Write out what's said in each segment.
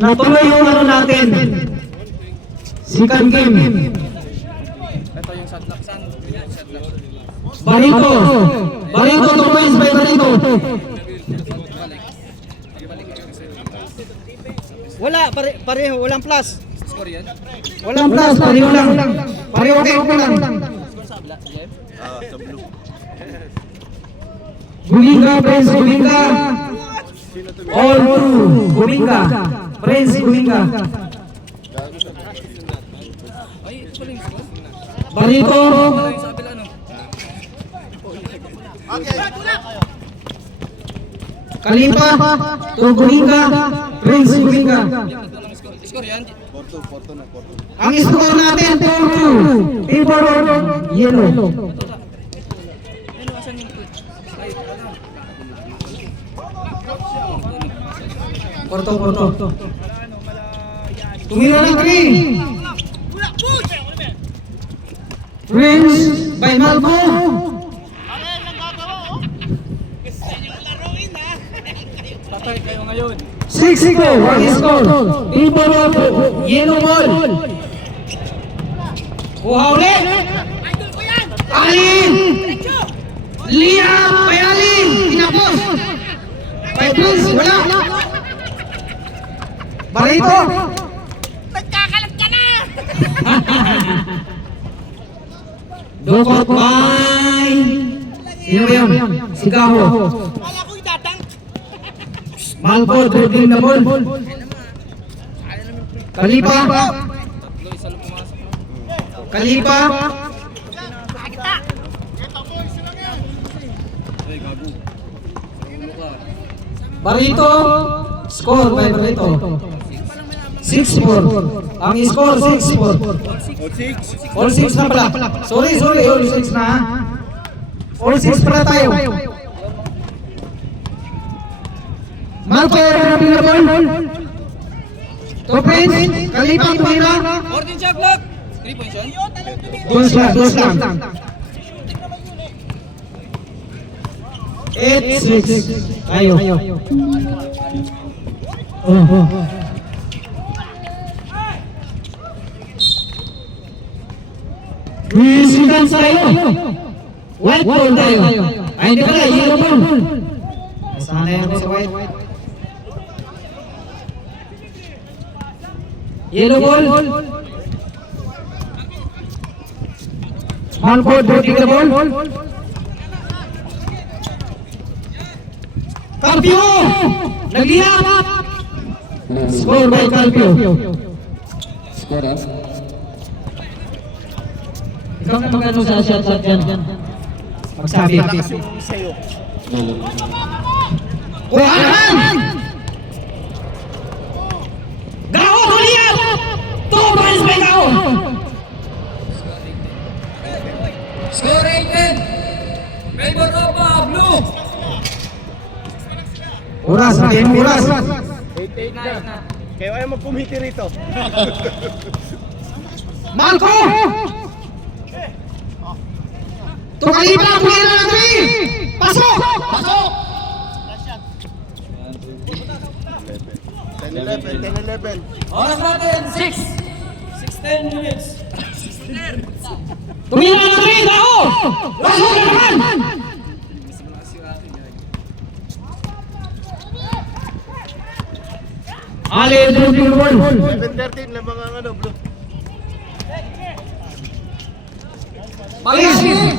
natuloy yung ano natin. Second game. Ito yung sadlaksan. Barito. Barito, 2 points by Barito. Wala, pareho, walang plus. Score yan? Walang plus, pareho lang. Pareho kayo lang. Sa blue. Guminga, Prince Guminga. All through Guminga. Prince Guminga. Ay, ito pala yung score. Barito. Wala yung sa kabila, ano? Kalipa. To Guminga. Prince Guminga. Ito lang score. Score yan? Ang score natin 4-2. Favor of yellow. Ano, asan yung ay, ano? Porto. Tumira ng 3. Prince by Malco. Patay kayo ngayon. 6-2 ang score. Favor of yellow ball. Kuha ulit. Alin. Liam by Alin. Tinapos. By Prince. Wala. Barito. Nagkakalat ka na! Dokot by. Sino ba yun? Sigaho. Kala ko itatang. Malco, dribbling na ball. Kalipa. Tatlo, isa lang pumasok. Kalipa. Nakakita! Ay, gago. Sa ulo ka. Barito. Score by Barito. 6-4. Ang score 6-4. All 6 na pala. Sorry. All 6 na. All 6 pala tayo. Malco, dribbling na ball. To Prince. Kalipa, tumira. Orton siya, block! 3 points yan? Dos lang. 8-6. Tayo. Sequence tayo. White ball tayo. Ay, hindi pala, yellow ball. Sanay ako sa white. Yellow ball. Malco, dribbling the ball. Carpio! Naglihap! Score by Carpio. Ikaw na mag-ano sa shot dyan. Magsabi. Kuhaan! Gao, tuliyap! 2 points by Gao! Score 8-10! Favor of blue! Oras, natin oras. 8-8 na. Kaya ayaw magpumiti rito. Malco! Tukalipa, pumira na 3! Pasok! 10-11. Oras natin, 6-10 minutes. Tumira na 3! Gao! Pasok na naman! Ali, dribbling ball. 11-13 lang mga ano, blue. Please!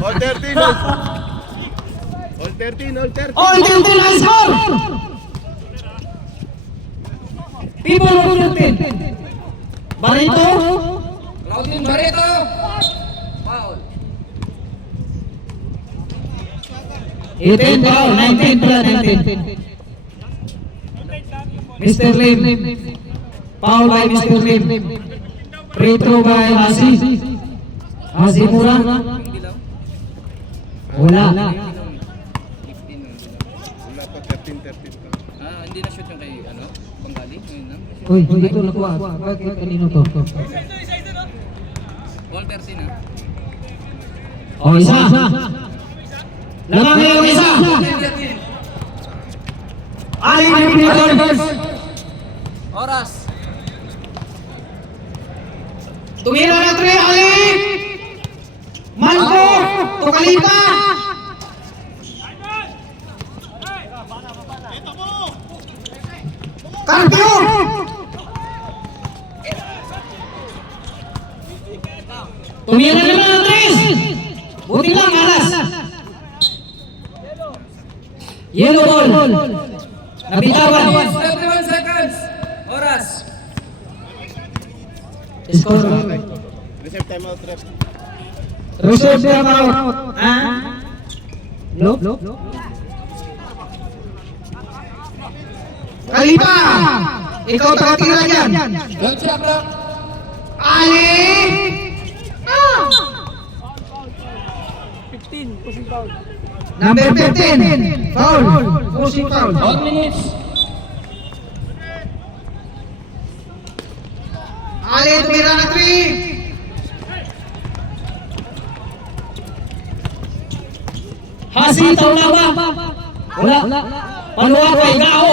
All 13. All 13. All 13 ang score! People of 13. Barito. Claudine Barreto! Foul. 18 foul, 19 pala, 19. Mr. Lim. Foul by Mr. Lim. Free throw by Hasi. Hasi Mura. Hindi lang. Wala. 15 lang. Wala pa 13. Hindi na shoot yung kay, ano, Panggali? Ngayon lang. Uy, hindi ito nakuha. Bakit kanino to? All 13 ah. O, isa. Lamang yung isa. minutes. Oras. Tumira na 3, Ali! Malco! Tukalipa! Carpio! Tumira na ng 3! Buti lang, alas! Yellow ball! Nabitawan! 31 seconds. Oras. Score. Reserve timeout, ref. Reserve time out. Look. Kalipa! Ikaw takatira dyan. Good job, bro. Ali! Number 15. Foul. Pushing foul. 1 minute. Ali, tumira na 3. Hasi, taulawa. Wala. Paluwa kay Gao.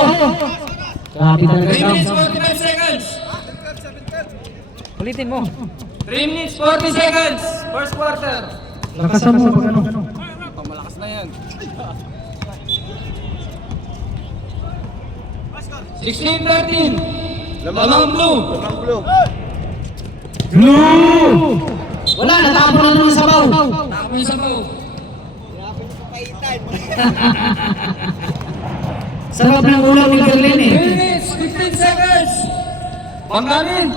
Grabe 3 talaga. minutes 45 seconds. Ulitin mo. 3 minutes 40 seconds. First quarter. Lakasan mo pag ano. Pamalakas na yan. 16-13. Lamang blue. Lamang blue. Blue! Wala, natapon na naman sa baw. Takbo yung sabaw. Sarap ng ulam ni Gerlin 3 eh. minutes 15 seconds. Panggamin.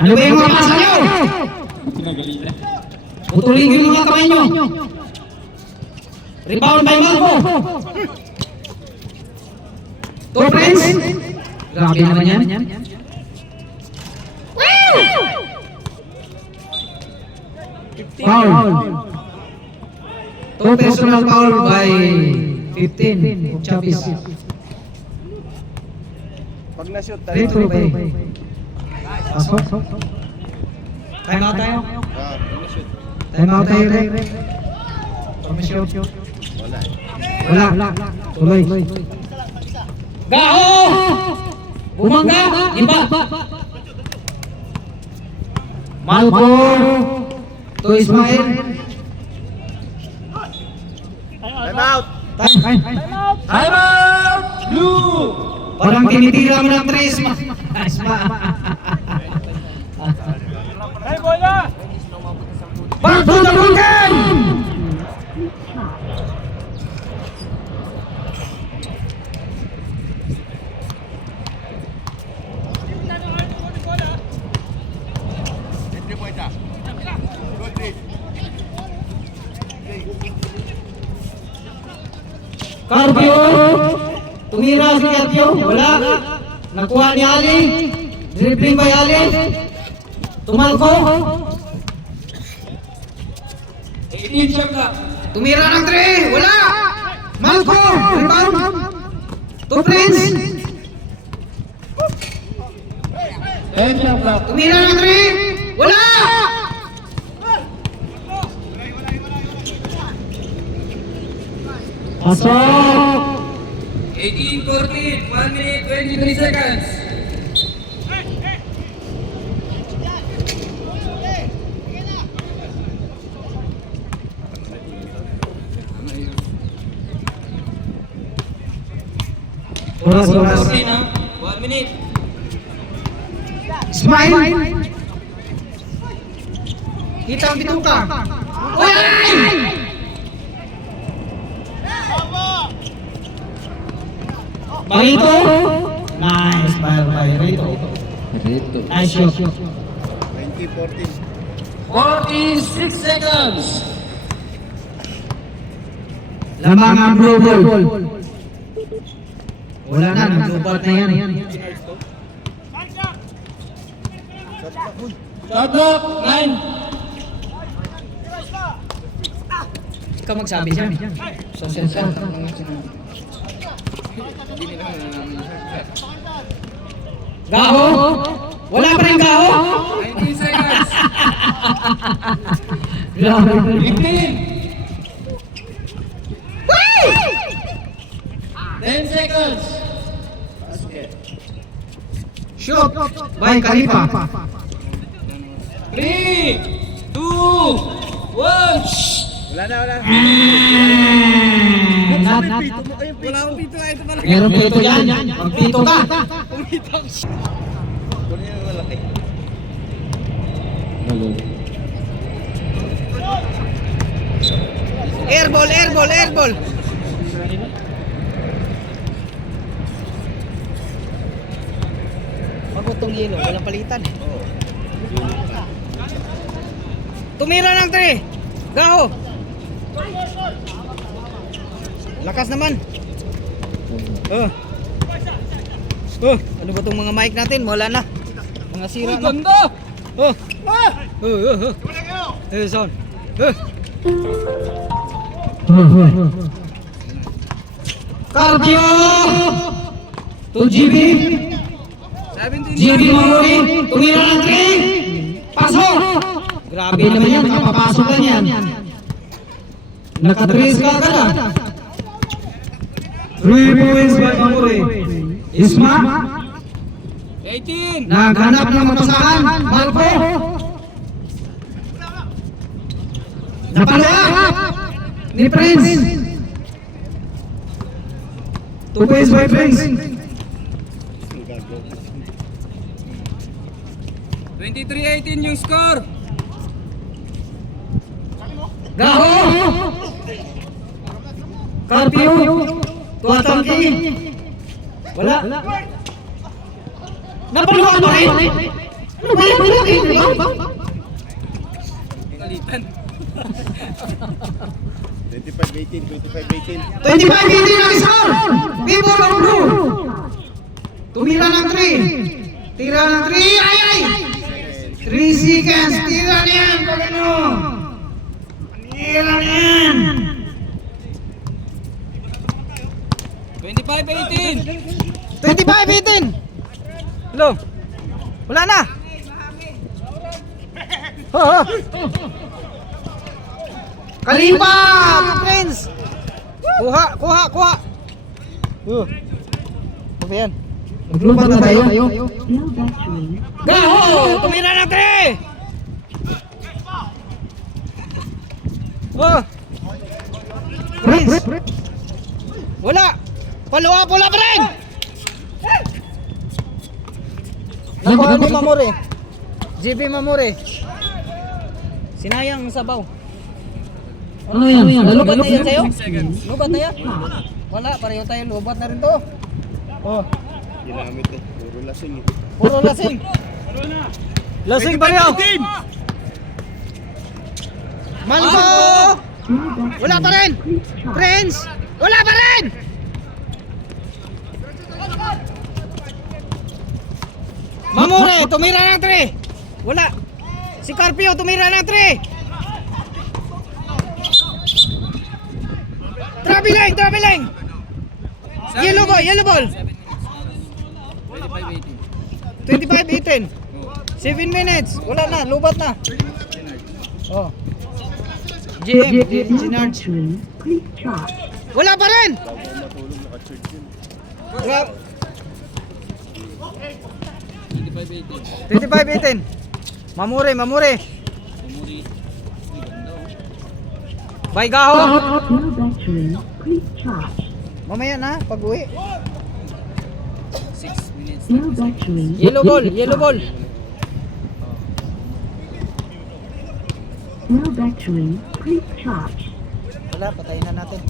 Ano ba yung mga pasa nyo? Putulin yung mga kamay nyo. Rebound by Malco. Two friends. Grabe naman yan. Foul. Two personal foul by 15. Chapis. Pag na-shoot, Free throw by. Pasok. Time out tayo. Time out tayo, Rek. Permission. Wala. Tuloy. Gao! Bumangga! Iba! Malco! To Ismail. Timeout. Time out! Blue. Parang tinitira mo ng tres. Back to the bunker! Entry point ah. Good three. Carpio! Tumira si Carpio. Wala. Nakuha ni Ali. Dribbling by Ali. Tumalko. 18 shot clock. Tumira ng 3. Wala. Malco. Rebound. Two friends. 10 shot clock. Tumira ng 3. Wala. Pasok. 18-14. 1 minute 23 seconds. Oras. 14 ha? 1 minute. Smile. Kita ang bituka. Uy! Barito. Nice. Barito. Nice shot. 20-14. 46 seconds. Lamang ang blue ball. Wala na, blue ball na yan. Shot clock. 9. Ikaw magsabi siya. Social cell. Gaho? Wala pa rin gaho? 19 seconds. Grabe. 15. 10 seconds. by Khalifa. 3, 2, 1. Wala na, wala. Wala akong pito. Ito pala. Meron pito dyan. Magpito ka. Kunin yung malaki. Airball, airball, airball. Pagod tong yelo, walang palitan. Tumira ng 3. Gaho. Lakas naman. Ano ba tong mga mic natin? Wala na. Mga sira na. Ganda! Sound. Carpio to GB. 17. GB Mamuri. Tumira ng 3. Pasok. Grabe naman yan. Kapapasok lang yan. Nakatrace ka agad. 3 points by Mamuri. Isma. 18. Naghanap ng matasakan. Malpo. Napalaya ni Prince. 2 points by Prince. 23-18 yung score. Gaho. Carpio. Tuatangki. Wala. Napaluwa ba rin? Ano ba yan? Kalitan. 25-18, 25-18. 25-18 ang score! People of blue! Tumira ng 3. Tira ng 3. Ay, ay! 3 seconds. Tira na yan. Pag ano? Tira na yan. 25-18. 25-18. Hello. Wala na. Khalifa! Friends. Kuha. Ano ba yan? Maglupat na tayo. Gaho! Tumira ng 3. Prince! Wala. Paluwa pa rin. Nakuha ni Mamore. GB Mamore. Sinayang ang sabaw. Ano yan? Lubat na yan sa'yo? 6 seconds. Lubat na yan? Wala, pareho tayo. Lubat na rin to. Oh, Ginamit eh. Puro lasing eh. puro lasing. Lasing pareho. Malco! Wala pa rin. Prince! Wala pa rin. Mamore, tumira ng 3. Wala. Si Carpio, tumira ng 3. Traveling. Yellow ball. 25-18. 7 minutes. Wala na, lubat na. Oh. GM, Ginard. Wala pa rin. Bago matulog, naka-charge yun. Gra- 25-18. 25-18. Mamure. Baygaho. Mamaya na, pag-uwi. 6 minutes. Yellow ball. Wala, patayin na natin.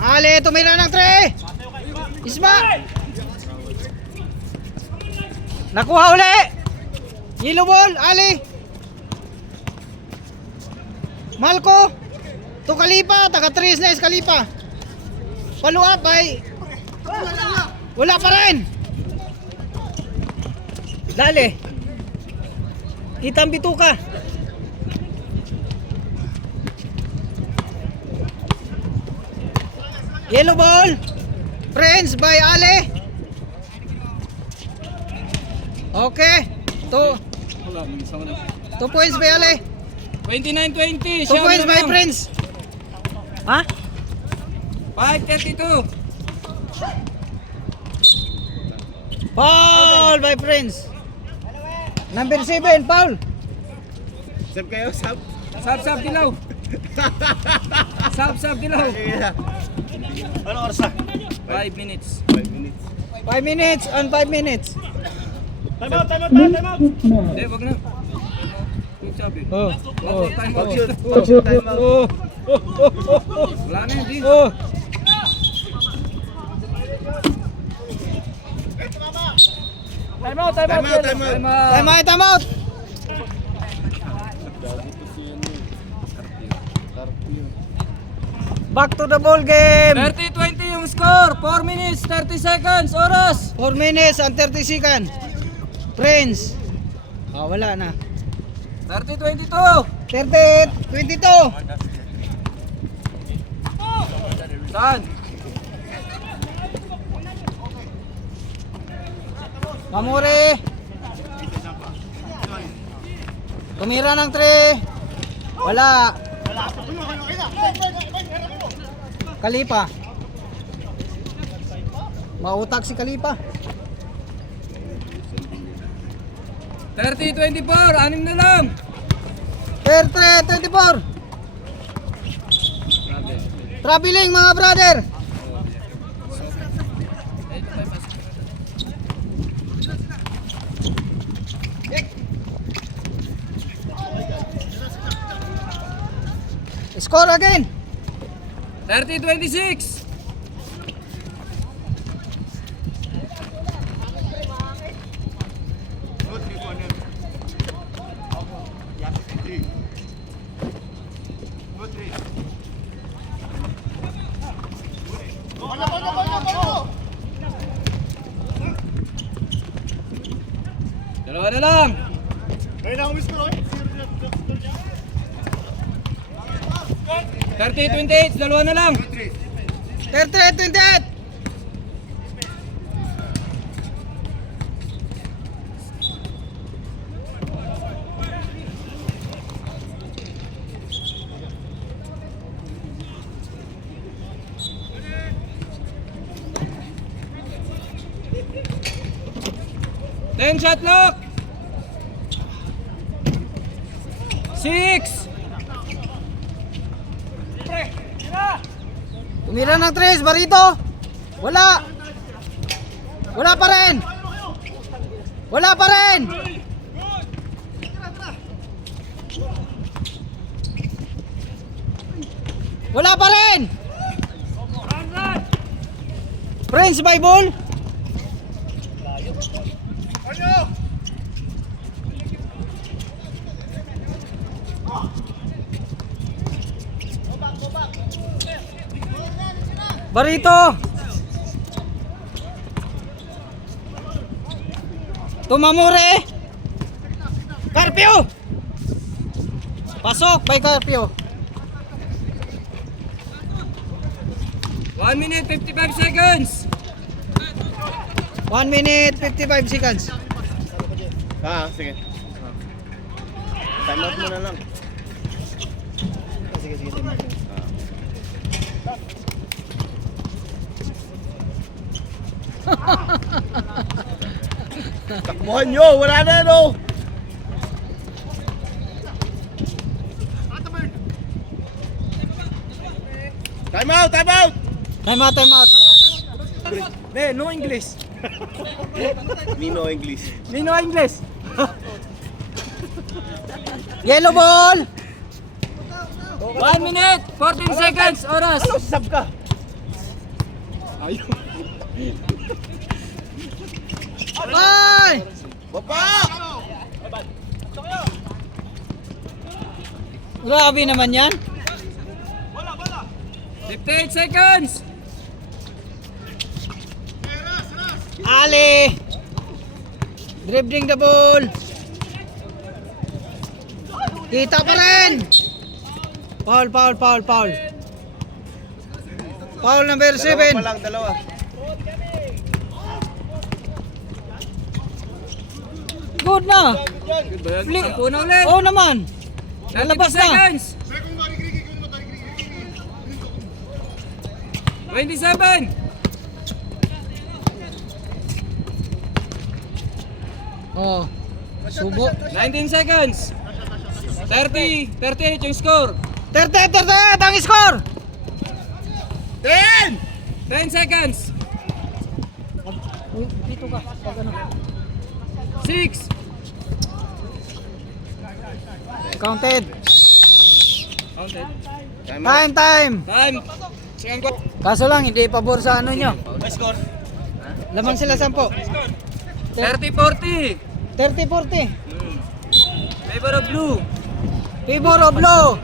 Ale, tumira ng 3. Isma. Nakuha uli. Yellow ball, Ali. Malco. To Khalifa, taga 3 slice Khalifa. Follow up by. Wala pa rin. Dali. Kitang bituka. Yellow ball. Friends by Ale. Okay. 2 points by Ale. 29-20. 2 points by Friends. Ha? 5-32. Foul by Prince. Number 7, foul. Sab kayo, sab. Sab dilaw. Sab dilaw. Ano oras na? 5 minutes. 5 minutes. 5 minutes on 5 minutes. Time out, time out, time out. Hindi, wag na. Kung sabi. Oh. Time Pag out. shoot, pag shoot, time out. Wala na hindi. Oh. Time out, time out. Time out. Back to the ball game. 30-20 yung score. 4 minutes, 30 seconds. Oras. 4 minutes and 30 seconds. Prince. Wala na. 30-22. 30, 22. Saan? Mamuri. Tumira ng 3. Wala. Kalipa. Mautak si Kalipa. 30-24. 6 na lang. 30, 24. Traveling mga brother. Score again. 30-26. Dalawa na lang. 30-28, dalawa na lang. 30, 28. Ten shot lock. 6. Tumira ng 3, Barito. Wala. Wala pa rin. Wala pa rin. Wala pa rin. Prince by ball. Barito. Tumamure. Carpio. Pasok by Carpio. 1 minute, 55 seconds. 1 minute 55 seconds. Sige. Time out muna lang. Sige, time out. Takbuhan nyo, wala na no. Time out, time out. Time out, time out. No English. Nino English. No English. Yellow ball. 1 minute, 14 seconds. Oras. Sab ka. Bye. Baba! Grabe naman yan. 58 seconds. Ali. Dribbling the ball. Kita pa rin. Foul, foul, foul, foul. Foul number 7. Dalawa pa lang, dalawa. Good na. Sampu na ulit. Oo naman. 32 Lalabas na. seconds. 27. Oh. Subo. 19 seconds. 30, 38 yung score. 38 ang score. 10! 10 seconds. Uy, dito ka. Pag ano. 6. Counted. Counted. Time. Time. Second quarter. Kaso lang, hindi pabor sa ano nyo. Score. Lamang sila 10. 30-40. 30-40. Favor of blue. Favor of blue.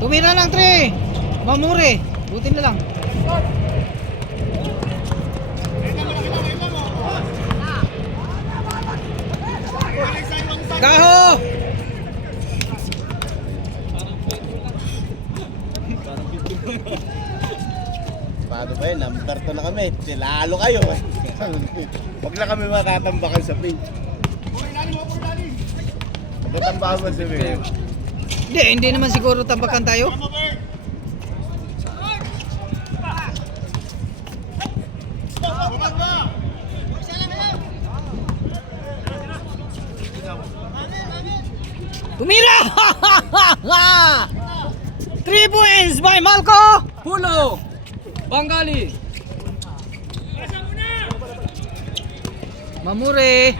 Tumira ng 3. Mamure. Buti na lang. Gaho! Paano ba yun? Number 2 na kami. Lalo kayo. Huwag na kami matatambakan sa pink. Magtatambakan sa pink. Hindi naman siguro tabakan tayo. Tumira! 3 points by Malco! Pulo. Bangali. Mamure.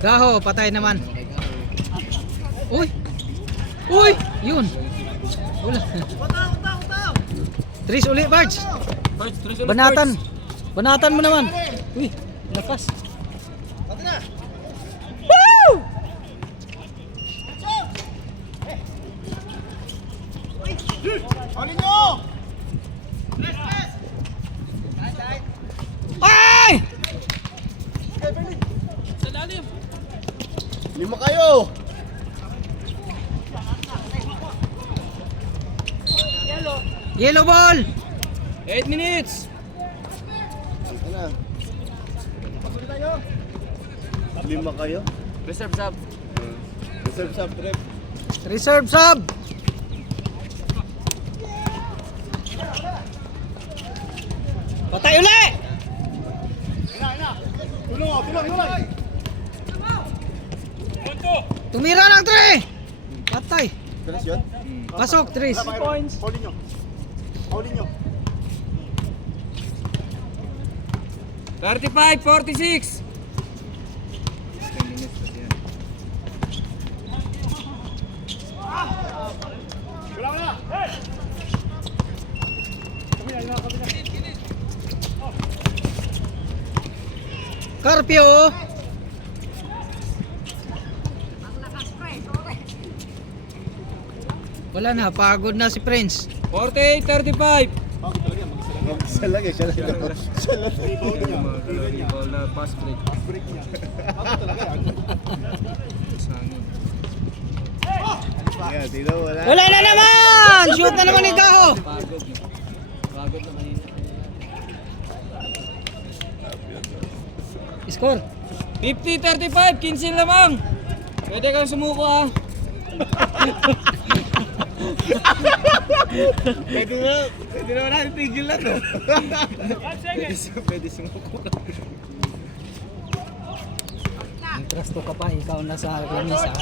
Gaho, patay naman. Uy! Uy! Yun! Wala. Tris uli, Bards. Banatan. Banatan mo naman. Uy, lakas. Woo! Ay! 5 kayo! Yellow ball! 8 minutes. Ito na. 5 kayo? Reserve sub. Reserve sub trip. Reserve sub! Patay uli! Tumira ng 3! Patay! Tulas yun? Pasok, Tris. Points. Paulin nyo. 35-46. Carpio. Wala na, pagod na si Prince. 48-35. Siya lang eh, siya lang. Siya lang. Ball na pass break. Yan, sino wala? Wala na naman! Shoot na naman ni Gaho. Pagod. Pagod na kanina. Score. 50-35. 15 lamang. Pwede kang sumuko ah. Pwede na natin tigil na to. Pwede sumuko ka. Nag-trusto ka pa, ikaw na sa lamisa.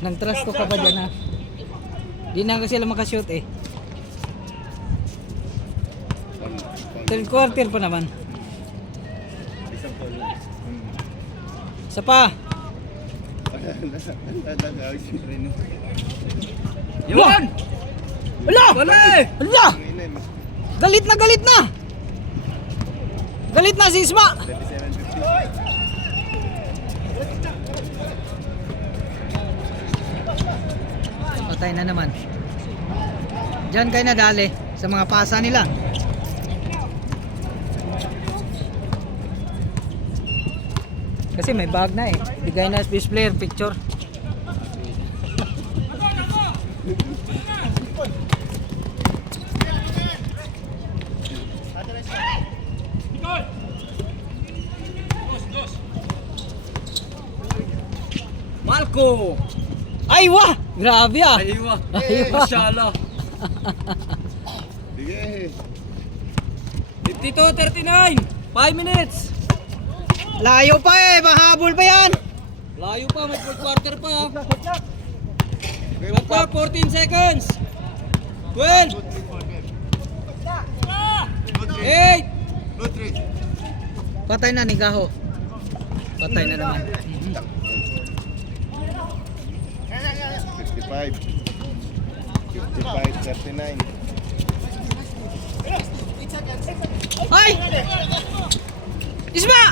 Nag-trusto ka pa dyan ha. Di na kasi sila makashoot eh. Third quarter pa naman. Isa pa. Yun! Wala! Wala eh! Wala! Galit na galit na! Galit na si Isma! Patay na naman. Diyan kayo nadali sa mga pasa nila. Kasi may bag na eh. Bigay na space player picture. Malco! Ay wah! Grabe ah! Aywa! Aywa! Masyala! Sige. 52-39. 5 minutes. Layo pa eh, mahabol pa yan. Layo pa, may fourth quarter pa. Shot clock, 14 seconds. 12. 8. Patay na ni Gaho. Patay na naman. 55. 55, 39. Ay! Isma!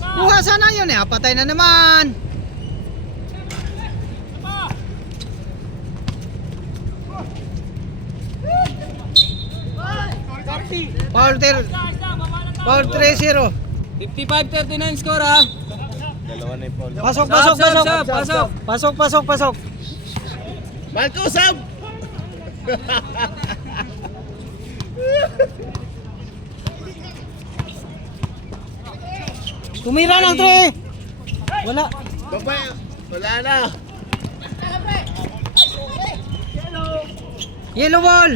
Kuha sana yun eh, patay na naman. Foul 3-0. 55-39 score ha. Dalawa na yung foul. Pasok, Sub, pasok, sub, pasok. sub, pasok. Pasok, pasok, pasok. Marco, sub! Tumira ng 3. Wala. Babay, wala na. Yellow ball.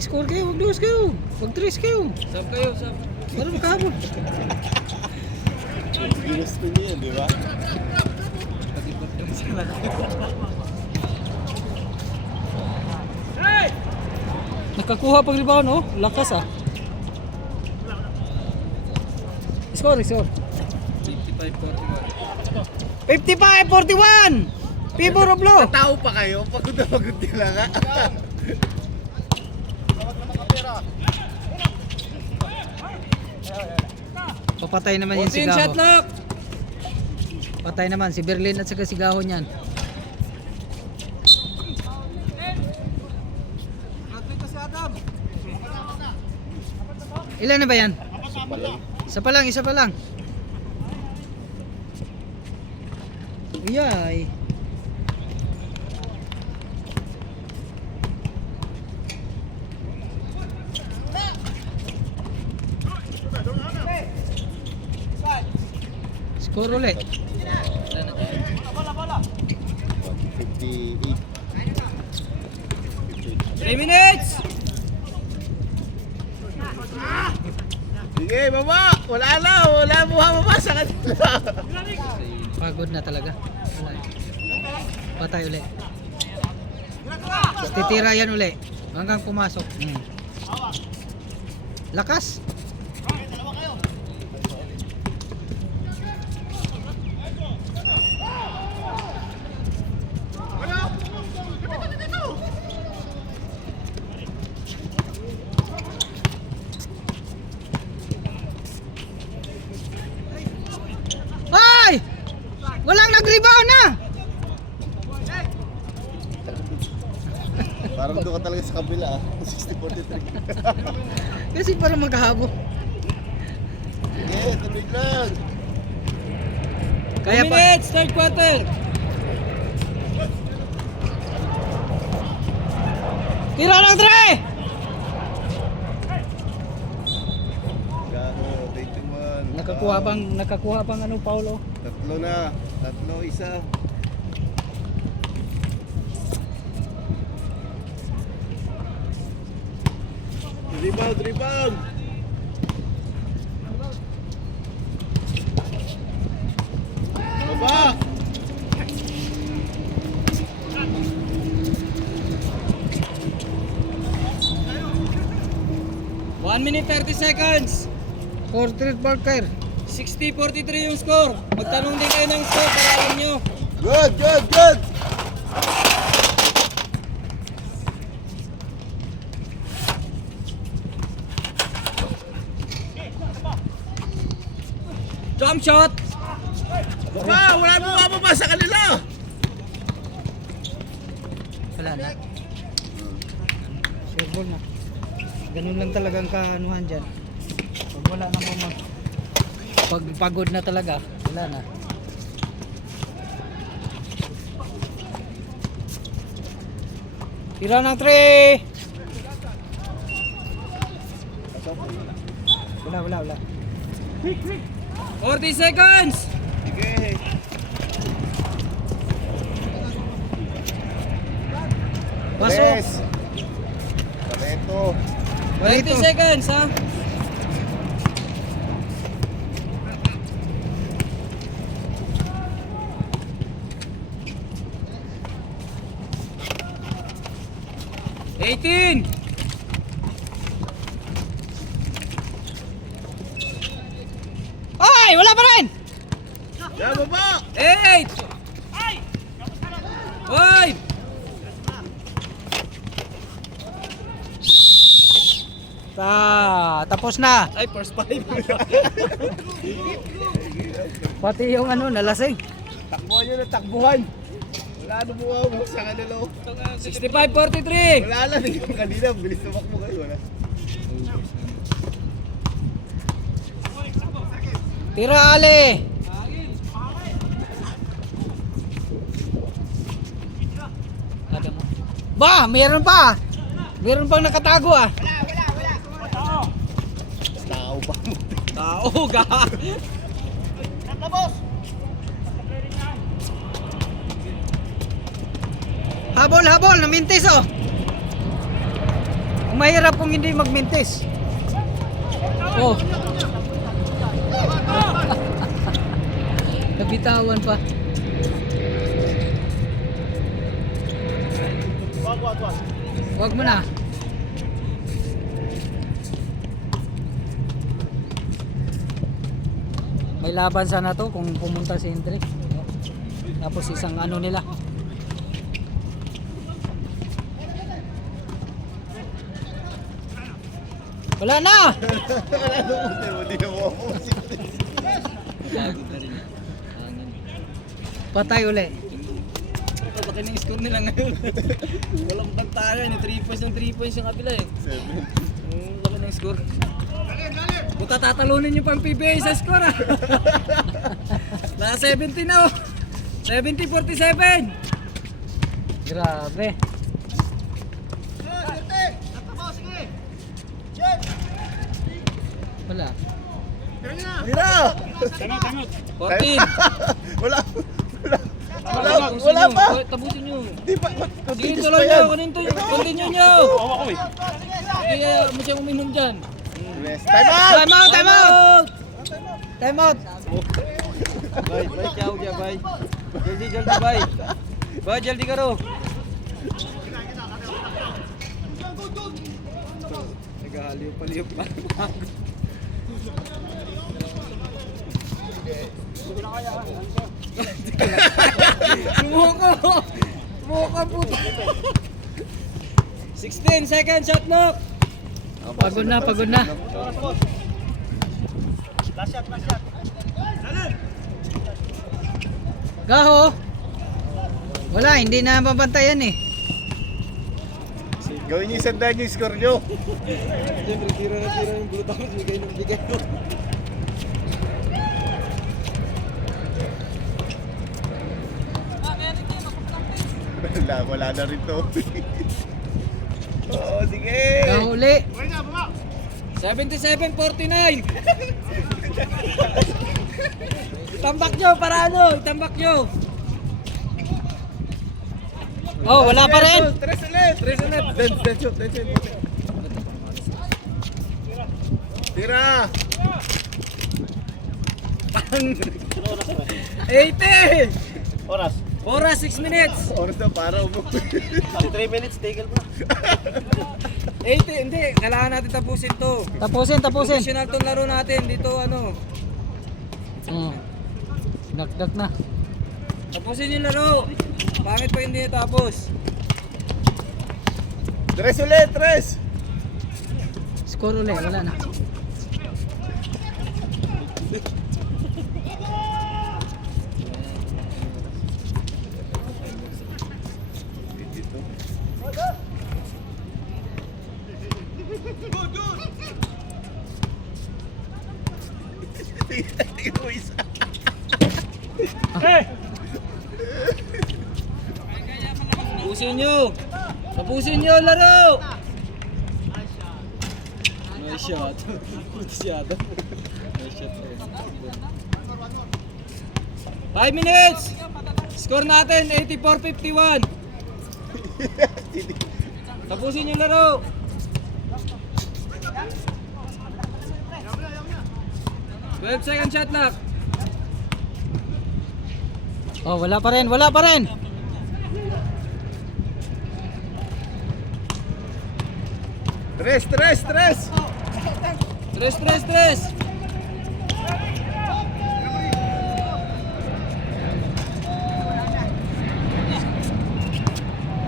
Score kayo, huwag lose kayo. Huwag 3 kayo. Sub kayo, sub. Wala makahabol. Ginusto niyo yun, di ba? Nakakuha pag rebound, oh. Lakas ah. Score, score. 55-41. 55-41. Pibor of blue. Tao pa kayo, pagod na pagod nila nga. Papatay naman yung 14 sigaho. shot clock. Patay naman si Berlin at saka sigaho niyan. Ilan na ba yan? Isa pa lang, isa pa lang. Uyay. Score ulit. 58. 3 minutes. Sige, baba! Wala na! Wala mo baba sa kanila! Pagod na talaga. Wala. Patay ulit. Tapos titira yan ulit. Hanggang pumasok. Lakas. Ay! Walang nag-rebound na! Parang doon ka talaga sa kabila ah. 60-43. Kasi para magkahabo. Sige, tuloy lang! 2 Kaya pa. minutes, third quarter. Tira ng 3! Gago, 21. Nakakuha pang ano, Paulo. Tatlo na. Tatlo, isa. Rebound, rebound! Baba! One minute 30 seconds. Portrait Parker. 60-43 yung score. Magtanong din kayo ng score para alam nyo. Good, good, good! Jump shot. Baba! Wala mo mababa sa kanila! Wala na. Sure ball na. Ganun lang talagang kaanuhan dyan. Pag wala na mo pag pagod na talaga, wala na. Tira ng 3! Wala. 40 seconds. Sige. 20 seconds, ha? Eighteen! Ay, wala pa rin! Yan, baba! 8! 5! Tapos na. Ay, first 5. Pati yung ano, nalasing. Takbuhan nyo na takbuhan. Wala na bumawa sa kanila. 65-43! Wala lang yung kanina. Bilis tumakbo kayo. Wala. Tira, Ale. Ba, meron pa. Meron pang nakatago ah. Tao ba mo? Tao, ga! Habol, habol, namintis oh. Ang mahirap kung hindi magmintis. Oh. Nabitawan pa. Wag mo na. May laban sana to kung pumunta si Hendrik. Tapos isang ano nila. Wala na! Wala na mo. Hindi na mo ako. Bago na rin. Patay uli. Baka na score nila ngayon. Walang bantayan. 3 points ng 3 points yung kabila eh. 7. Baka na score. Kung tatatalunin nyo pang PBA sa score ah. Naka 70 na oh. 70-47. Grabe. Wala. Tira! 14. Wala. Tapusin Wala nyo. pa. Tapusin nyo. Di ba? Sige, Continuous tuloy pa yan. nyo. Continue nyo. Sige, mo siya uminom dyan. Yes. Time out! Time out, time out! Time out. Bye, bye, ciao dia, bye. Jaldi, jaldi, bye. Bye, jaldi karo. Nagahaliw paliw pa. Sumuko! Sumuko puto! 16 seconds, shot knock! Pagod na, pagod na. Gaho. Wala, hindi na mabantayan eh. Gawin niyo isang dahil yung score nyo. Siyempre, tira na tira yung bulutang at bigay ng bigay. Wala na rin to. Oo, sige. Gaho uli. 77-49! Itambak nyo para ano? Itambak nyo! Oh, wala pa rin. 3 ulit. 3 ulit. Then shoot. Tira. 80! Oras. Oras, 6 minutes! Oras na para umuwi. 3 minutes, tigil mo. 80, hindi. Kailangan natin tapusin to. Tapusin, tapusin. Professional tong laro natin. Dito ano. Dakdak na. Tapusin yung laro. Pangit pa hindi natapos. 3 ulit, 3. Score uli, wala na. Tigil mo isa. Tapusin nyo. Tapusin nyo laro. Nice shot. Nice shot. Nice shot. 5 minutes. Score natin 84-51. Tapusin yung laro. 12 second shot clock. Oh, wala pa rin, wala pa rin. Tres. Tres.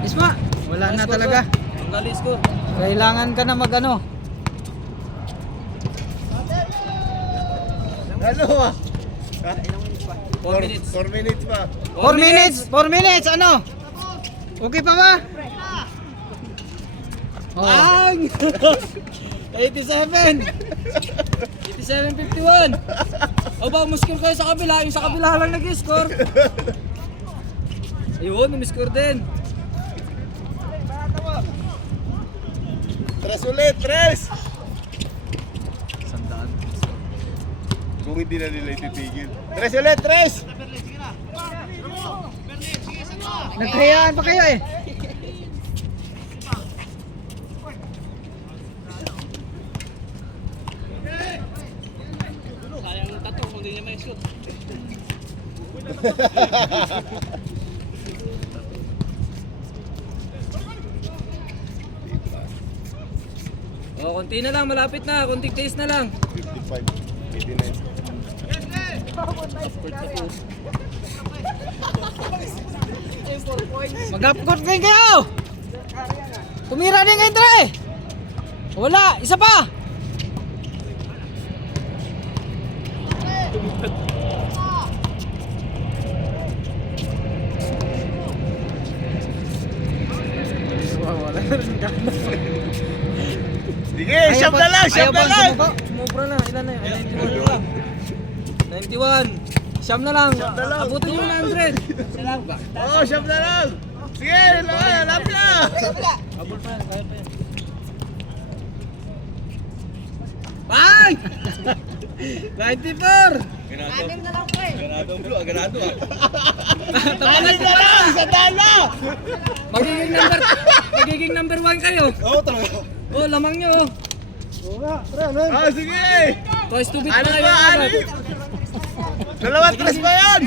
Isma, wala na talaga. Tanggal score. Kailangan ka na mag-ano. Ano ah? 4 minutes. 4 minutes pa. 4 minutes, ano? Okay pa ba? Oh. Bang! 87! 87-51! O ba, umuscore kayo sa kabila. Yung sa kabila lang nag-score. Ayun, umuscore din. Tres ulit, tres! Sandaan. Kung hindi na nila ititigil. Tres ulit, tres! Nagkayaan pa kayo eh. Sayang tato kung hindi niya may shoot. O, konti na lang, malapit na. Konting taste na lang. 55, 89. Mag-upcourt din kayo. Tumira din kayo, Tre. Wala, isa pa. Sige, siyam na lang, siyam na lang! Sumobra na, ilan na yun? 91. Siyam na lang. Abutin yung 100. Oo, siyam na lang! Sige, lapit na! Abol pa yan, kaya pa yan. Bang! 94! Ganado ah. Alis na lang! Sandaan na! Magiging number 1 kayo. Oo, talaga. Oh, lamang nyo. Ah, sige! Toys to beat Ano pa kayo. ba, ano? Dalawa, tres ba yan?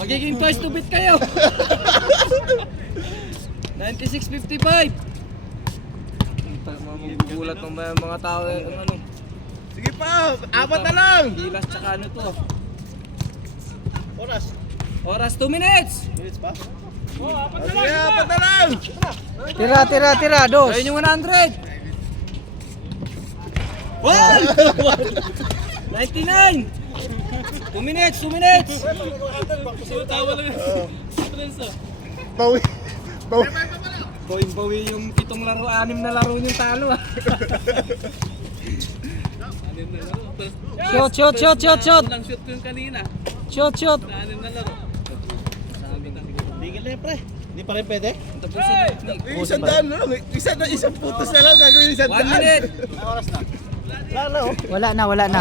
Magiging toys to beat kayo. 96-55. Magugulat ng mga tao ang ano. Sige pa, apat na lang! Gilas tsaka ano to. Oras. Oras 2 minutes. Minutes pa? Sige, apat na lang! Tira, dos. Ayun yung 100. 99. 2 minutes. Bawi. Bawi yung 7 laro, 6 na laro yung talo. Shot. Lang shoot ko yung kanina. Shot. 6 na laro. Tigil na yan, pre. Hindi pa rin pwede? Tapusin yung technique. Isang daan na lang. Isang putos na lang gagawin isang 1 daan. minute. Wala na.